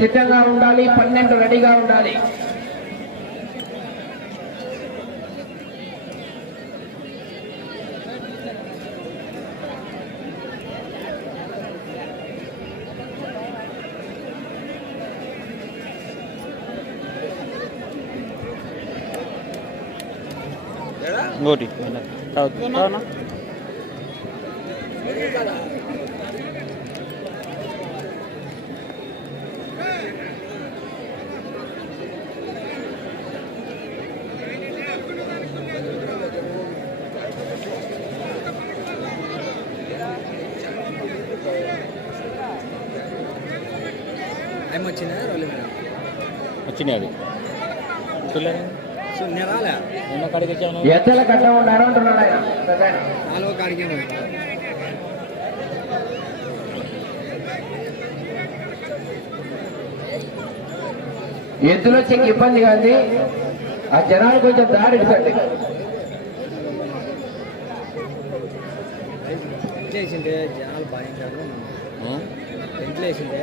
సిద్ధంగా ఉండాలి పన్నెండు రెడీగా ఉండాలి ఇంకోటి అవునా ఏం వచ్చిందా రాలేదు వచ్చినాయి అది చూడలేదు సో నేను రాలే ఎన్నో ఎద్దల కట్ట ఉన్నారు అంటున్నాడు ఆయన. ఎద్దులో చెక్ ఇబ్బంది కాదు ఆ జనాలు కొంచెం దారి వేసింటే జనాలు ఉన్నారు. ఇంట్లో వేసింటే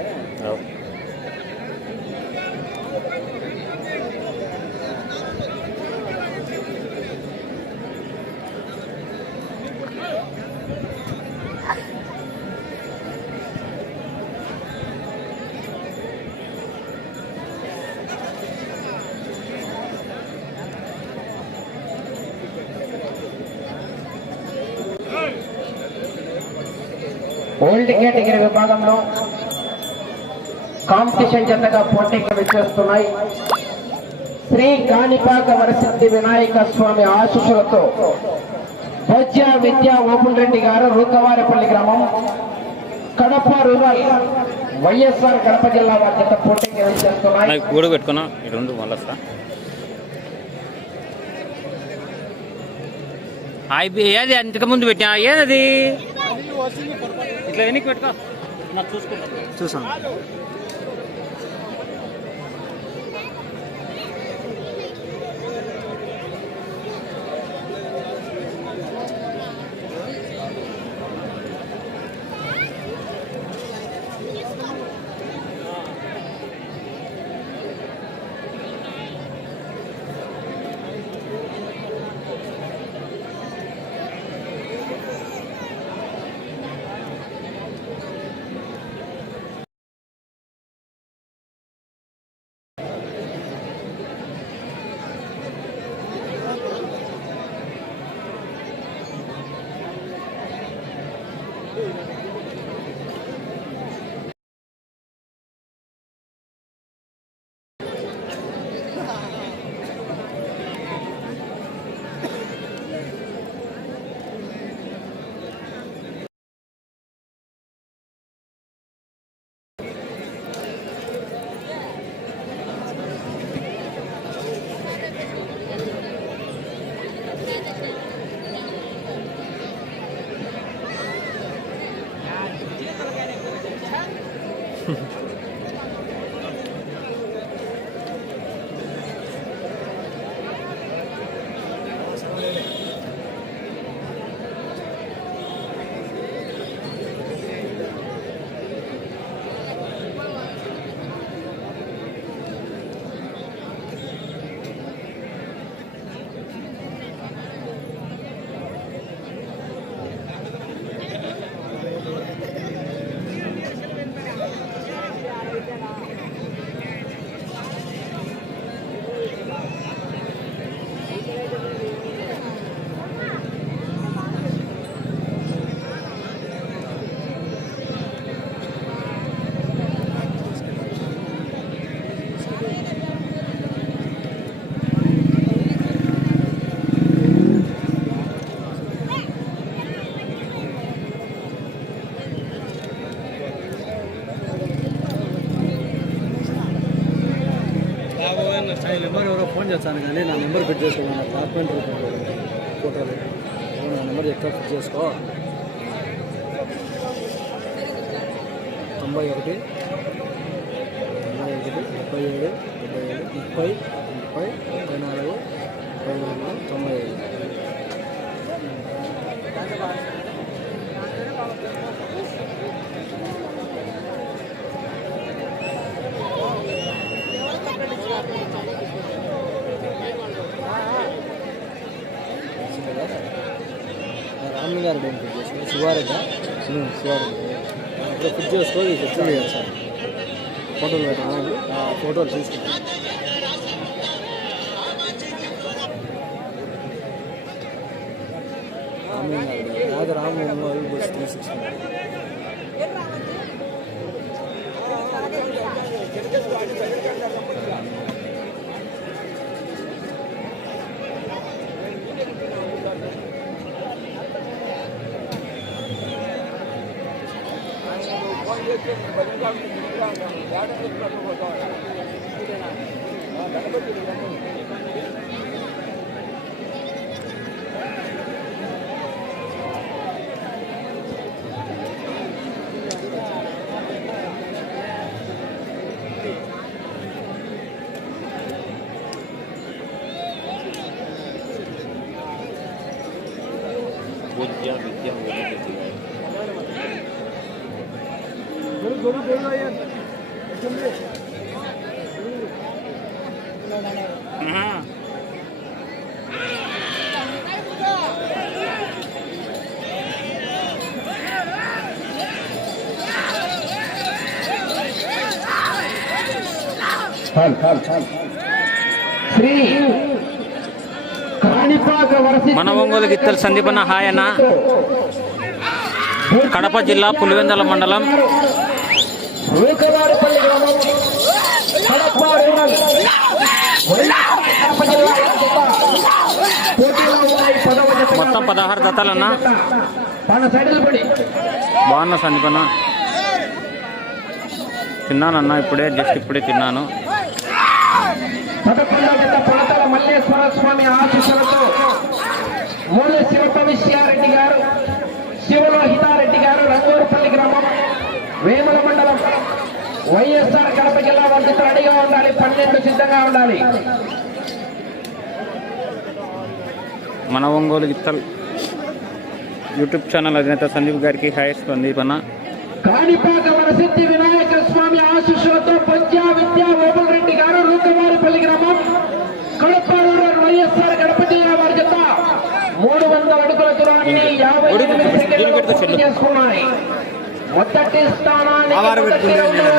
ఓల్డ్ కేటగిరీ విభాగంలో కాంపిటీషన్ జతగా పోటీకి వచ్చేస్తున్నాయి. శ్రీ కాణిపాక వరసిద్ధి వినాయక స్వామి ఆశీస్సులతో బొజ్జ విద్యా ఓపుల్ రెడ్డి గారు రూకవారిపల్లి గ్రామం కడప రూరల్ వైఎస్ఆర్ కడప జిల్లా వారి జత పోటీకి వచ్చేస్తున్నాయి. గూడు పెట్టుకున్నా ఈ రెండు మళ్ళీ అయిపోయి ఏది? అంతకు ముందు పెట్టా ఏదది? ఇట్లా వెనక్కి పెట్టుకో. నాకు చూసుకుంటాను చూసాను. చేస్తాను కానీ నా నెంబర్ ఫిట్ చేసుకోవాలి డాక్యుమెంట్ రూపంలో ఫోటోలు. నా నెంబర్ ఎక్కడ ఫిట్ చేసుకో? తొంభై ఒకటి తొంభై ఒకటి ముప్పై ఏడు ముప్పై ఏడు ముప్పై ముప్పై ముప్పై నాలుగు ముప్పై నాలుగు తొంభై ఐదు శివారెడ్డి? శివారెడ్డి. ఫిట్ చేసుకో సార్ ఫోటోలు పెట్టాలి ఫోటోలు తీసుకుంటాం యాద రాము బస్ త్రీ సిక్స్టీ పూజ్య విద్య ఓపులరెడ్డి గారు ఆహా. శ్రీ కాణిపాక వరసి మన ఒంగోలు గిత్తలు సందీపన్న హాయ్ అన్న కడప జిల్లా పులివెందల మండలం రూకవారిపల్లి గ్రామం కడప రూరల్ మొత్తం పదహారు జతలన్నా? బాగున్నా సందీపన్న తిన్నానన్నా ఇప్పుడే జస్ట్ ఇప్పుడే తిన్నాను. మల్లేశ్వర స్వామి ఆశీస్సులతో మూల గారు శివలోహితారెడ్డి గారు రంగూరుపల్లి గ్రామం వేముల మండలం వైఎస్ఆర్ కడప జిల్లా వద్ద రెడీగా ఉండాలి పన్నెండు సిద్ధంగా ఉండాలి. మన ఒంగోలు గిత్తలు యూట్యూబ్ ఛానల్ అధినేత సందీప్ గారికి హాయ్ సందీప్ అన్న కాణిపాక వరసిద్ధి వినాయక స్వామి ఆశీస్సులతో పంచా విద్యా ఓబల్ రెడ్డి గారు రూకవారిపల్లి గ్రామం కడప రూరల్ వైఎస్ఆర్ కడప జిల్లా వారి జత మూడు వందల అడుగుల దూరాన్ని యాభై చేసుకున్నాయి. మొదటి స్థానాన్ని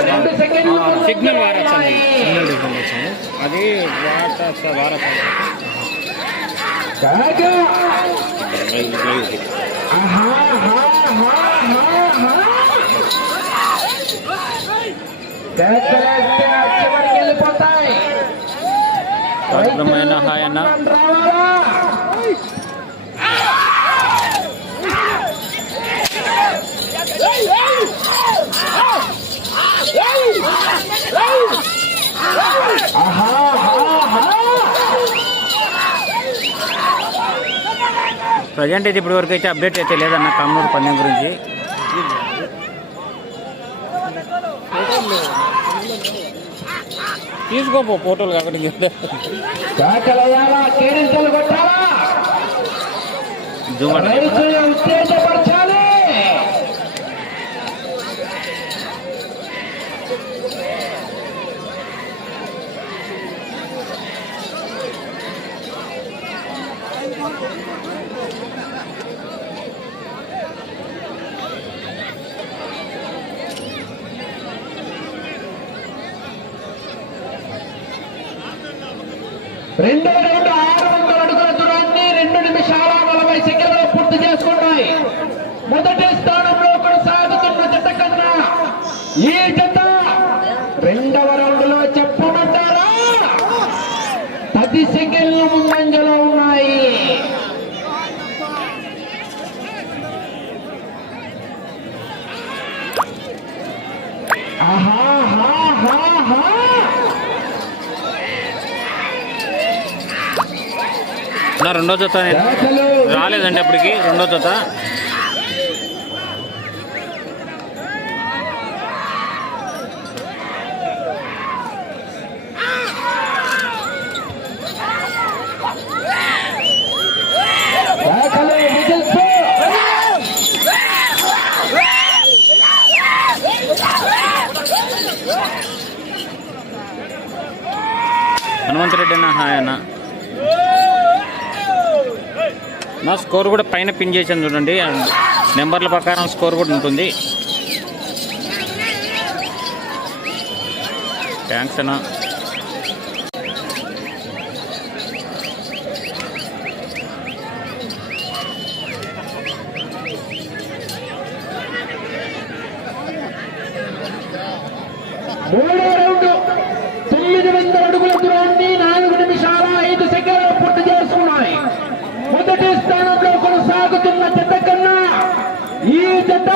రెండు సెకండ్లు సిగ్నల్. అది వారస వారస కాగా. ఆహా, ఆహా, ఆహా, ఆహా. కేకలేస్తే చివరికి వెళ్ళిపోతాయి హాయ్ అన్న ప్రజెంట్ అయితే ఇప్పటి వరకు అయితే అప్డేట్ అయితే లేదన్న కమ్మూరు పందెం గురించి. తీసుకోపో ఫోటోలు కాబట్టి ఉత్తేజపరచాలి! రెండో రౌండ్ ఆరు వందల అడుగుల దూరాన్ని రెండు నిమిషాల నలభై సెకండ్లు పూర్తి చేసుకున్నాయి మొదటి స్థానంలో కొనసాగుతున్న జత కన్నా ఈ జత రెండవ రౌండ్లో చెప్పమంటారా పది సెకండ్లు ముందంజలో ఉన్నాయి ఆహా హా హా హా నా రెండో జత రాలేదండి అప్పటికి రెండో జత. హనుమంతరెడ్డి అన్న హాయ్ అన్న. నా స్కోర్ కూడా పైన పిన్ చేసాను చూడండి. నెంబర్ల ప్రకారం స్కోర్ కూడా ఉంటుంది. థ్యాంక్స్ అన్న. మూడో రౌండ్ తొమ్మిది వందల అడుగుల దూరాన్ని నాలుగు నిమిషాల ఐదు సెకండ్లు పూర్తి చేసుకున్నాయి మొదటి స్థానంలో కొనసాగుతున్న జత కన్నా ఈ జత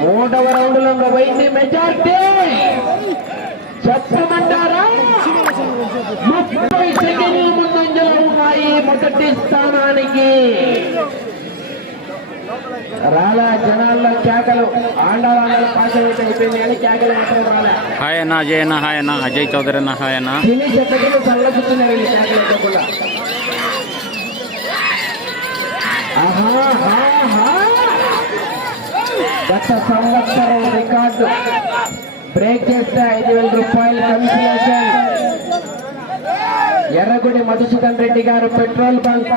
మూడవ రౌండ్లో పోయింది మెజార్టీ. చెప్పమంటారా? ముప్పై సెకండ్ల ముందంజలో ఉన్నాయి మొదటి స్థానానికి. రాలా జనాల్లో కేకలు అయిపోయింది కానీ కేకలు మాత్రం రాలే. హాయ్ అన్న అజయ్ అన్న హాయ్ అన్న అజయ్ చౌదరి అన్న హాయ్ అన్న. చెత్తకి చల్లచుతున్నారు వీళ్ళు కేకలు ఇవ్వకుండా. ఆహా, ఆహా. గత సంవత్సరం రికార్డు బ్రేక్ చేస్తే ఐదు వేల రూపాయలు కన్సలేషన్ ఎర్రగుడి మధుసూదన్ రెడ్డి గారు పెట్రోల్ బంక్.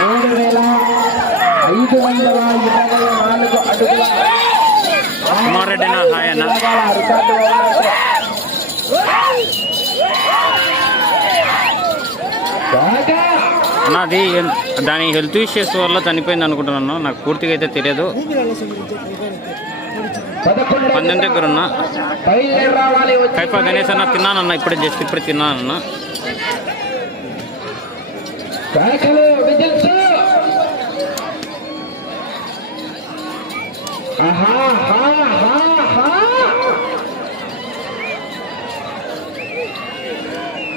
మూడు వేల ఐదు వందల ఇరవై నాలుగు అడుగుల రికార్డు అన్న అది దాని హెల్త్ ఇష్యూస్ వల్ల చనిపోయింది అనుకుంటున్నాను. నాకు పూర్తిగా అయితే తెలియదు. పదకొండు పందెం దగ్గర ఉన్నా. కైపా గణేష్ అన్న తిన్నానన్న ఇప్పుడే జస్ట్ ఇప్పుడే తిన్నానన్న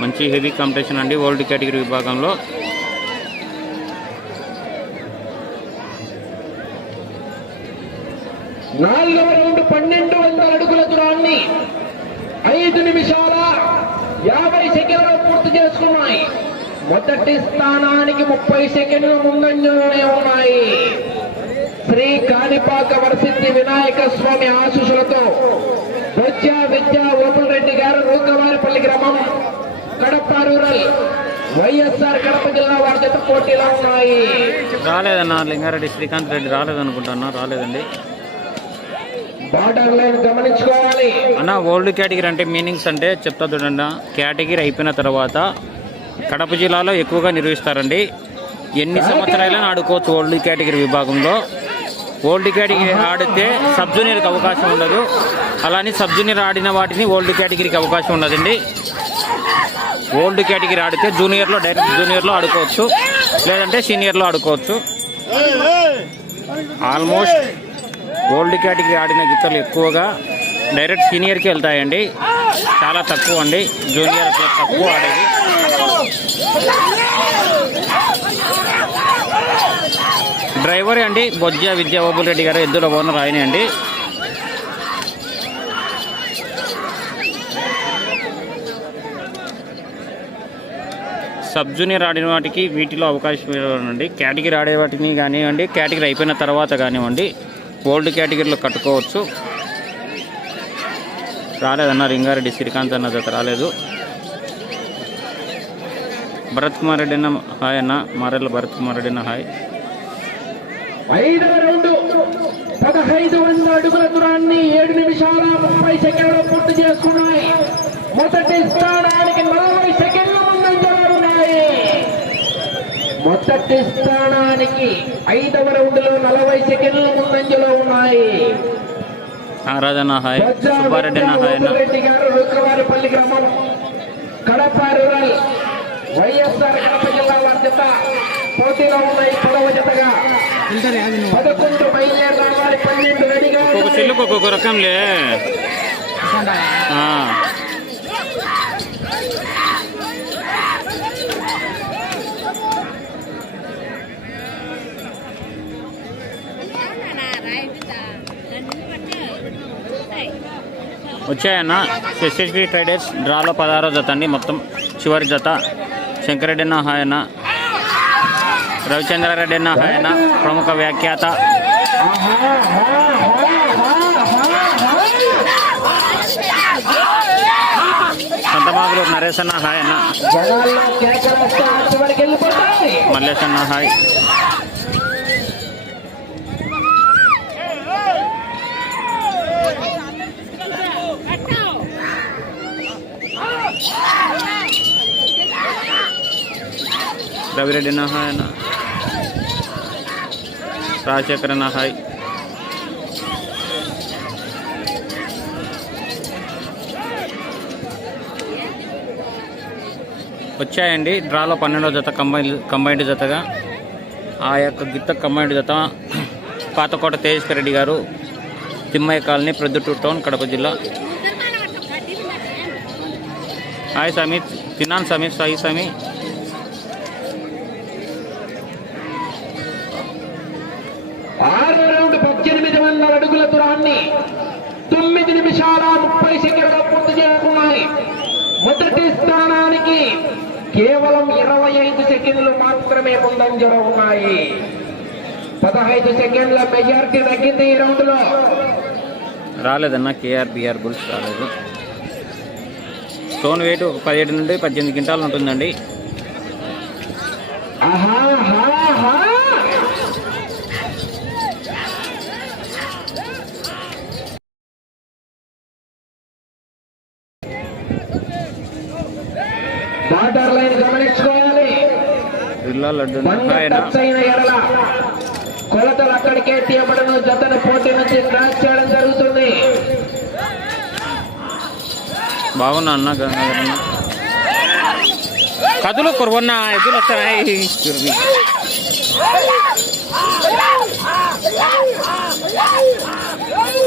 మంచి హెవీ కాంపిటీషన్ అండి ఓల్డ్ కేటగిరీ విభాగంలో. నాలుగవ రౌండ్ పన్నెండు వందల అడుగుల దూరాన్ని ఐదు నిమిషాల యాభై సెకండ్లు పూర్తి చేసుకున్నాయి. మొదటి స్థానానికి ముప్పై సెకండ్ల ముందంజలోనే ఉన్నాయి. శ్రీ కాణిపాక వరసిద్ధి వినాయక స్వామి ఆశీస్సులతో బొజ్జ విద్యా ఓపుల్ రెడ్డి గారు రూకవారిపల్లి గ్రామం కడప రూరల్ వైఎస్ఆర్ కడప జిల్లా వారి జత పోటీలో ఉన్నాయి. రాలేదన్న లింగారెడ్డి శ్రీకాంత్ రెడ్డి రాలేదనుకుంటున్నా రాలేదండి. అన్న ఓల్డ్ కేటగిరీ అంటే మీనింగ్స్ అంటే చెప్తా చూడండి కేటగిరీ అయిపోయిన తర్వాత కడప జిల్లాలో ఎక్కువగా నిర్వహిస్తారండి. ఎన్ని సంవత్సరాలైనా ఆడుకోవచ్చు ఓల్డ్ కేటగిరీ విభాగంలో. ఓల్డ్ కేటగిరీ ఆడితే సబ్ జూనియర్కి అవకాశం ఉండదు. అలానే సబ్ జూనియర్ ఆడిన వాటిని ఓల్డ్ కేటగిరీకి అవకాశం ఉండదండి. ఓల్డ్ కేటగిరీ ఆడితే జూనియర్లో డైరెక్ట్ జూనియర్లో ఆడుకోవచ్చు. లేదంటే సీనియర్లో ఆడుకోవచ్చు. ఆల్మోస్ట్ ఓల్డ్ క్యాట్కి ఆడిన గిత్తలు ఎక్కువగా డైరెక్ట్ సీనియర్కి వెళ్తాయండి. చాలా తక్కువ అండి. జూనియర్ అట్లా తక్కువ ఆడేది. డ్రైవరే అండి. బొజ్జ విద్యాబాబుల్ రెడ్డి గారు ఎద్దుల ఓనర్ ఆయనే అండి. సబ్ జూనియర్ ఆడిన వాటికి వీటిలో అవకాశం ఇవ్వండి కేటగిరీ ఆడే వాటిని కానివ్వండి. కేటగిరీ అయిపోయిన తర్వాత కానివ్వండి. ఓల్డ్ కేటగిరీలో కట్టుకోవచ్చు. రాలేదన్న రింగారెడ్డి శ్రీకాంత్ అన్న జత రాలేదు. భరత్ కుమార్ రెడ్డి అన్న హాయ్ అన్న మారెల్ల భరత్ కుమార్ రెడ్డి అన్న హాయ్. ఐదవ రౌండ్ పదహైదు వందల అడుగుల దూరాన్ని ఏడు నిమిషాల ముప్పై సెకండ్లు పూర్తి చేసుకున్నాయి. మొదటి స్థానానికి నలభై సెకండ్ల ముందంజలో ఉన్నాయి మొదటి స్థానానికి ఐదవ రౌండ్లో నలభై సెకండ్ల ముందంజలో ఉన్నాయి. రాజన్న హాయ్ సుబ్బారెడ్డి హాయ్ రెడ్డి గారు రుక్కవారిపల్లి గ్రామం కడప రూరల్ వైఎస్ఆర్ కడప జిల్లా వారి జత పోటీలో ఉన్నాయి పదవ జతగా. పదకొండు బయలుదేరి రావాలి పన్నెండు రెడీగా ఒక్కొక్క చెల్లుకు ఒక్కొక్క రకంలే. వచ్చాయన్న. ఎస్ఎస్బి ట్రైడర్స్ డ్రాలో పదహారో జత అండి. మొత్తం చివరి జత. శంకరెడ్డి అన్న హాయ్ అన్న రవిచంద్రారెడ్డి అన్న హాయ్ అన్న ప్రముఖ వ్యాఖ్యాత సంతమాగులూరు నరేష్ అన్న హాయ్ అన్న మల్లేష్ అన్న హాయ్. రవిరెడ్డి అన్న హాయ్ రాజశేఖర్ వచ్చాయండి. డ్రాలో పన్నెండో జత కంబైన్ కంబైన్డ్ జతగా. ఆ యొక్క గిత్త కంబైన్డ్ జత పాతకోట తేజస్వర్ రెడ్డి గారు తిమ్మయ్య కాలనీ ప్రొద్దుటూరు టౌన్ కడప జిల్లా. హాయ్ సమీ తిన్నాను సమీ సాయి సమీ ఆరో రౌండ్ పద్దెనిమిది వందల అడుగుల దూరాన్ని తొమ్మిది నిమిషాల ముప్పై సెకండ్లు పూర్తి చేసుకున్నాయి మొదటి స్థానానికి కేవలం ఇరవై ఐదు సెకండ్లు మాత్రమే ముందంజలో ఉన్నాయి. పదహైదు సెకండ్ల మెజారిటీ తగ్గింది ఈ రౌండ్లో రాలేదన్న కేఆర్ బిఆర్ బుల్స్ రాలేదు. స్టోన్ వెయిట్ ఒక పదిహేడు నుండి పద్దెనిమిది క్వింటాలు ఉంటుందండి. ఆహా హా, హా. బార్డర్ లైన్ గమనించుకోవాలి జిల్లా లడ్డు కొలతలు అక్కడికే తీయబడను. జతను పోటీ నుంచి స్క్రాచ్ చేయడం జరుగుతుంది. బాగున్నా అన్న గంగాధర్ అన్న కథలు కురవన్న ఎదురు వస్తాయి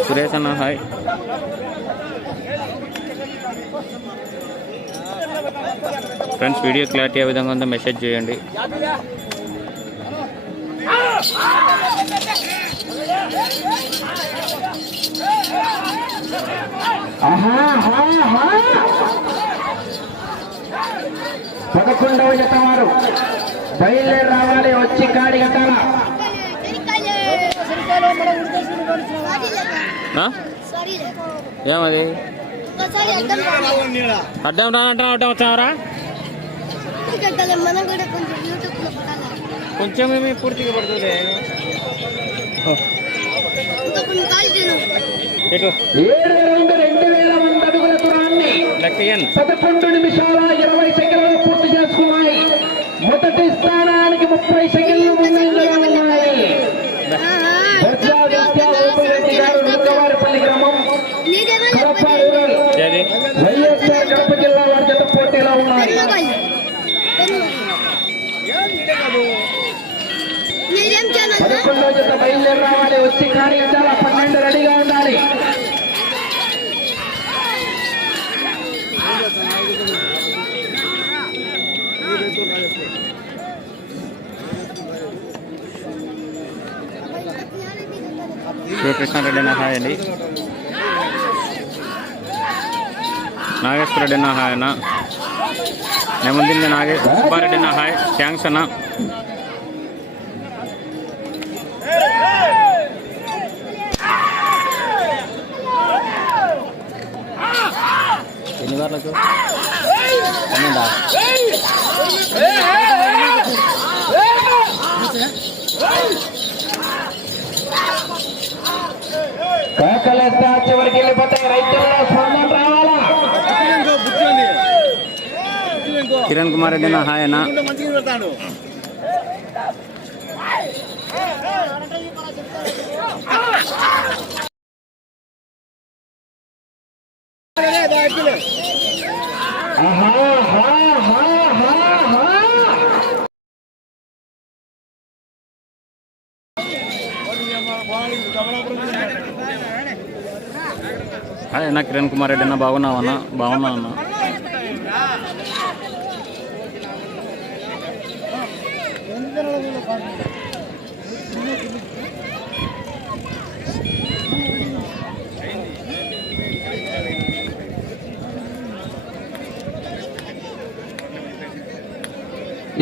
సురేష్ అన్న హాయ్. ఫ్రెండ్స్ వీడియో క్లారిటీ ఏ విధంగా ఉందో మెసేజ్ చేయండి. పదకొండవ జత వారు బయలుదేరి రావాలి వచ్చి కాడి కట్టాల? ఏమది? అడ్డం రానంటే అడ్డం వచ్చావరా? కొంచెం ఏమి పూర్తిగా పడుతుంది. పదకొండు నిమిషాల ఇరవై సెకండ్లు పూర్తి చేసుకున్నాయి. మొదటి స్థానానికి ముప్పై సెకండ్లు రావాలి వచ్చి కార్యించాలా పన్నెండు రెడీగా ఉండాలి శివకృష్ణారెడ్డి అన్న హాయ్ అండి నాగేశ్వర రెడ్డి అన్న హాయ్ అన్న నెమందింది నాగే సుబ్బారెడ్డి అన్న హాయ్ థ్యాంక్స్ అన్న ఎన్ని వార్లకు పన్నెండా కేకలేస్తే చివరికి వెళ్ళిపోతాయి రైతుల్లో స్పందన రావాలా కిరణ్ కుమార్ రెడ్డి హాయ్ అన్న. హాయ్ అన్న కిరణ్ కుమార్ రెడ్డి అన్న బాగున్నావు బాగున్నావన్నా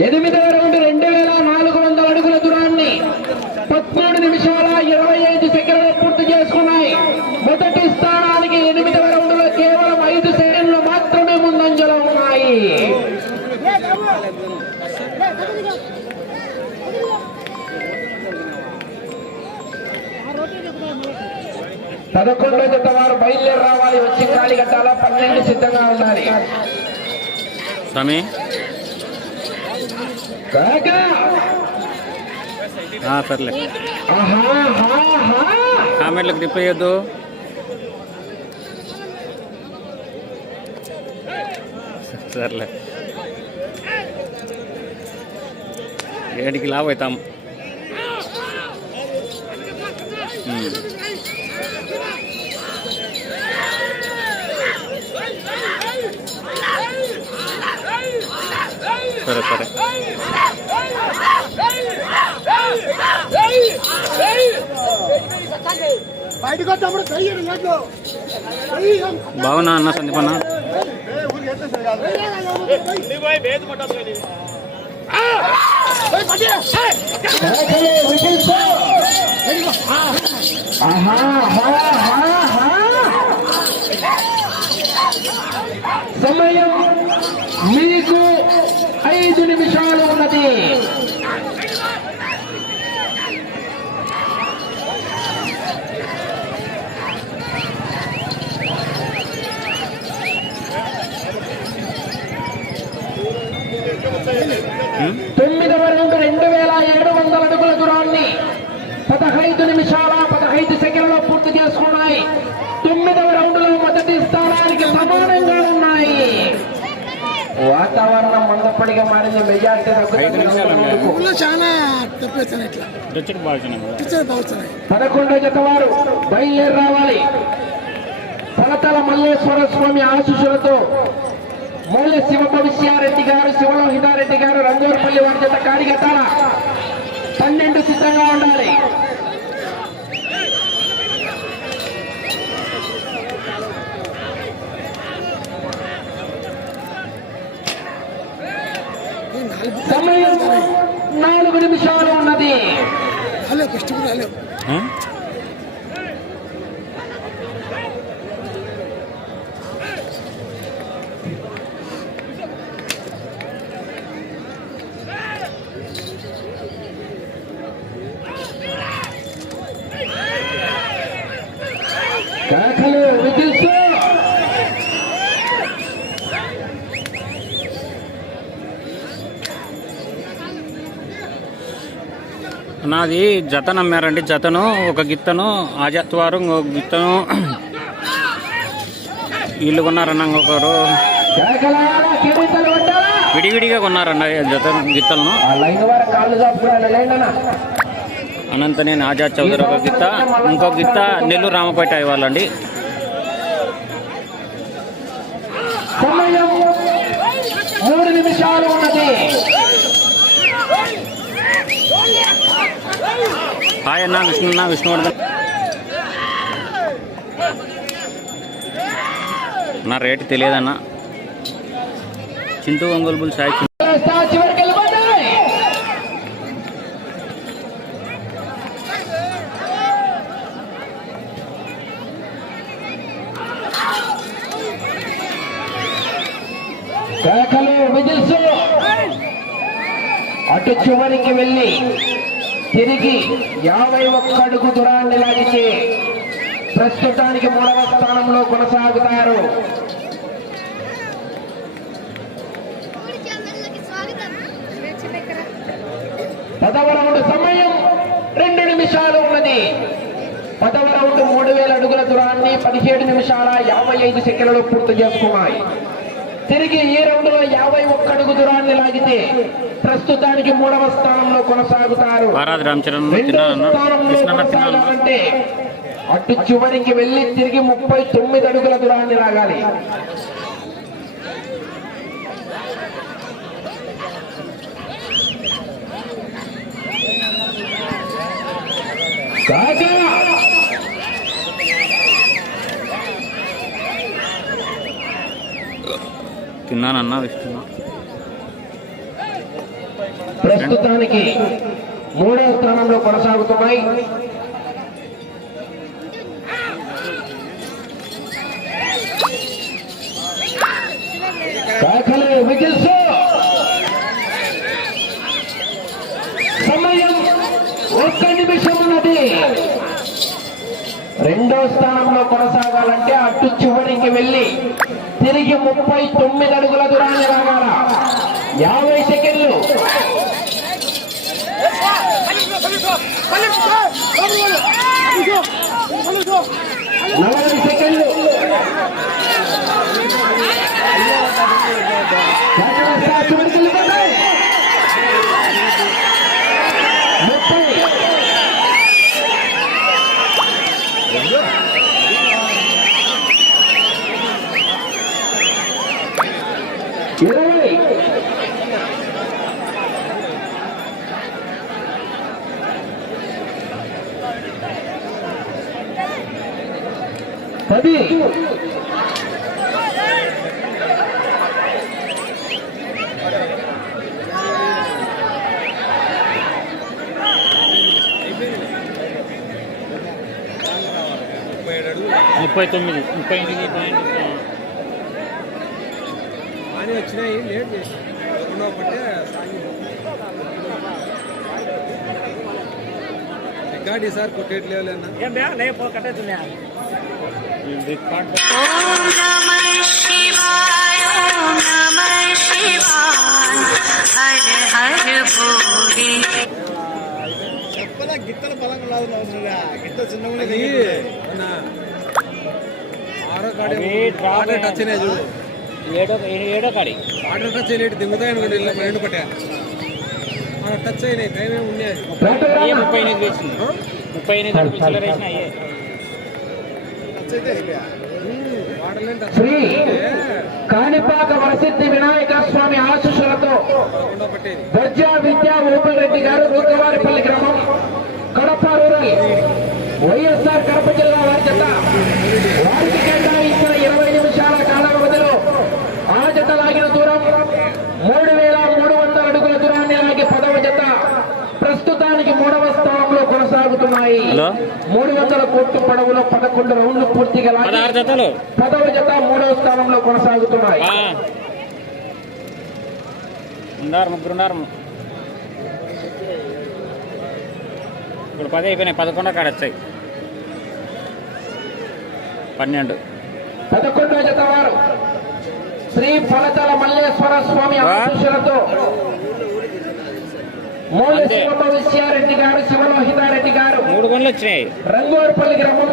ఎనిమిదవ రౌండ్ రెండు వేల నాలుగు వందల అడుగుల దూరాన్ని పదమూడు నిమిషాల ఇరవై ఐదు సెకండ్లు పూర్తి చేసుకున్నాయి. మొదటి స్థానానికి ఎనిమిదవ రౌండ్లో కేవలం ఐదు సెకండ్లు మాత్రమే ముందంజలో ఉన్నాయి. పదకొండో జత వారు బయలుదేరి రావాలి. వచ్చి ఖాళీ కట్టాలా పన్నెండు సిద్ధంగా ఉండాలి. సమీ సర్లే. కామెంట్లకు రిప్లై చేయొద్దు సర్లే. ఏడికి లాభ అవుతాం. సరే సరే బాగున్నా అన్న సందీపన్న ఆహా సమయం మీకు ఐదు నిమిషాలు ఉన్నది. తొమ్మిదవ రౌండ్ రెండు వేల ఏడు వందల అడుగుల దూరాన్ని పదహైదు నిమిషాల పదహైదు సెకండ్లలో పూర్తి చేసుకున్నాయి తొమ్మిదవ రౌండ్లో మొదటి స్థానానికి సమానంగా ఉన్నాయి. వాతావరణం మందప్పటిగా మారింది మెజార్టీ పదకొండో జత వారు బయలుదేరి రావాలి. పలతల మల్లేశ్వర స్వామి ఆశీస్సులతో మూల శివ భవిష్యారెడ్డి గారు శివలోహితారెడ్డి గారు రంగూరుపల్లి వారి జత కారిగట్టాల పన్నెండు సిద్ధంగా ఉండాలి. సమయం నాలుగు నిమిషాలు ఉన్నది. రాలేవు నాది జత నమ్మారండి జతను ఒక గిత్తను ఆ వారు ఇంకొక గిత్తను. వీళ్ళు కొన్నారన్న ఇంకొకరు. విడివిడిగా కొన్నారన్న జతను జత గిత్తలను. అనంత నేను అనంతనేని ఆజాద్ చౌదరి ఒక గిత్త ఇంకొక గిత్త నెల్లూరు రామపేట ఇవ్వాలండి మూడు నిమిషాలు ఉన్నది. హాయ్ అన్న విష్ణున్న విష్ణువర్ధన్. నా రేటు తెలియదన్న. చింతూ ఒంగోలు బుల్ సాయి అటు చివరికి వెళ్ళి తిరిగి యాభై ఒక్క అడుగు దూరాన్ని లాగితే ప్రస్తుతానికి మూడవ స్థానంలో కొనసాగుతారు. పదవ రౌండ్ సమయం రెండు నిమిషాలు ఉన్నది. పదవ రౌండ్ మూడు వేల అడుగుల దూరాన్ని పదిహేడు నిమిషాల యాభై ఐదు సెకండ్లలో పూర్తి చేసుకున్నాయి. తిరిగి ఈ రౌండ్లో యాభై ఒక్క అడుగు దూరాన్ని లాగితే ప్రస్తుతానికి మూడవ స్థానంలో కొనసాగుతారు. కొనసాగాలంటే అటు చివరికి వెళ్ళి తిరిగి ముప్పై తొమ్మిది అడుగుల దూరాన్ని కాగా తిన్నానన్న విష్ణున్న ప్రస్తుతానికి మూడవ స్థానంలో కొనసాగుతున్నాయి. సమయం ఒక్క నిమిషం ఉన్నది. రెండో స్థానంలో కొనసాగాలంటే అటు చివరికి వెళ్ళి తిరిగి ముప్పై తొమ్మిది అడుగుల దూరాన్ని రావాలా? యాభై సెకండ్లు నలభై సెకండ్లు రవి ముప్పై తొమ్మిది ముప్పై ఎనిమిది పాయింట్ అని వచ్చినాయి లేట్ చేసి రెండవ పట్టే రికార్డ్ ఈసారి కొట్టేట్లేవులేనా ఏం బ్యా లే పో గిత్తల బలం కాదు గిత్త చిన్న ఏడో ఏడో కాడి. ఆర్డర్ టచ్ అయినట్టు రెండు పట్టా టచ్ అయినాయి టైం ఏమి ముప్పై ఎనిమిది వేసింది. ముప్పై ఎనిమిది వేసిన అయ్యే. శ్రీ కాణిపాక వరసిద్ధి వినాయక స్వామి ఆశీస్సులతో విద్యా ఓపెన్ రెడ్డి గారు రూకవారిపల్లి గ్రామం కడప రూరల్ వైఎస్ఆర్ కడప జిల్లా వారి జత వారికి కేటాయించిన ఇరవై నిమిషాల కాల వ్యవధిలో ఆ జత లాగిన దూరం మూడు వేల మూడు వందల అడుగుల దూరాన్ని లాగి పదవ జత ప్రస్తుతానికి మూడవ స్థానంలో కొనసాగుతున్నాయి హలో? కోట్ల పడవలో పదకొండు రౌండ్లు పూర్తిగా పదవ జత మూడవ స్థానంలో కొనసాగుతున్నాయి. ఇప్పుడు పది అయిపోయినాయి పదకొండో కాడ వచ్చాయి. పన్నెండు. పదకొండవ జత వారు. శ్రీ ఫలతల మల్లేశ్వర స్వామి? ఆశీస్సులతో మూల విశ్యారెడ్డి గారు శివలోహితారెడ్డి గారు. మూడు గొన్లు వచ్చినాయి. రంగోర్పల్లి గ్రామం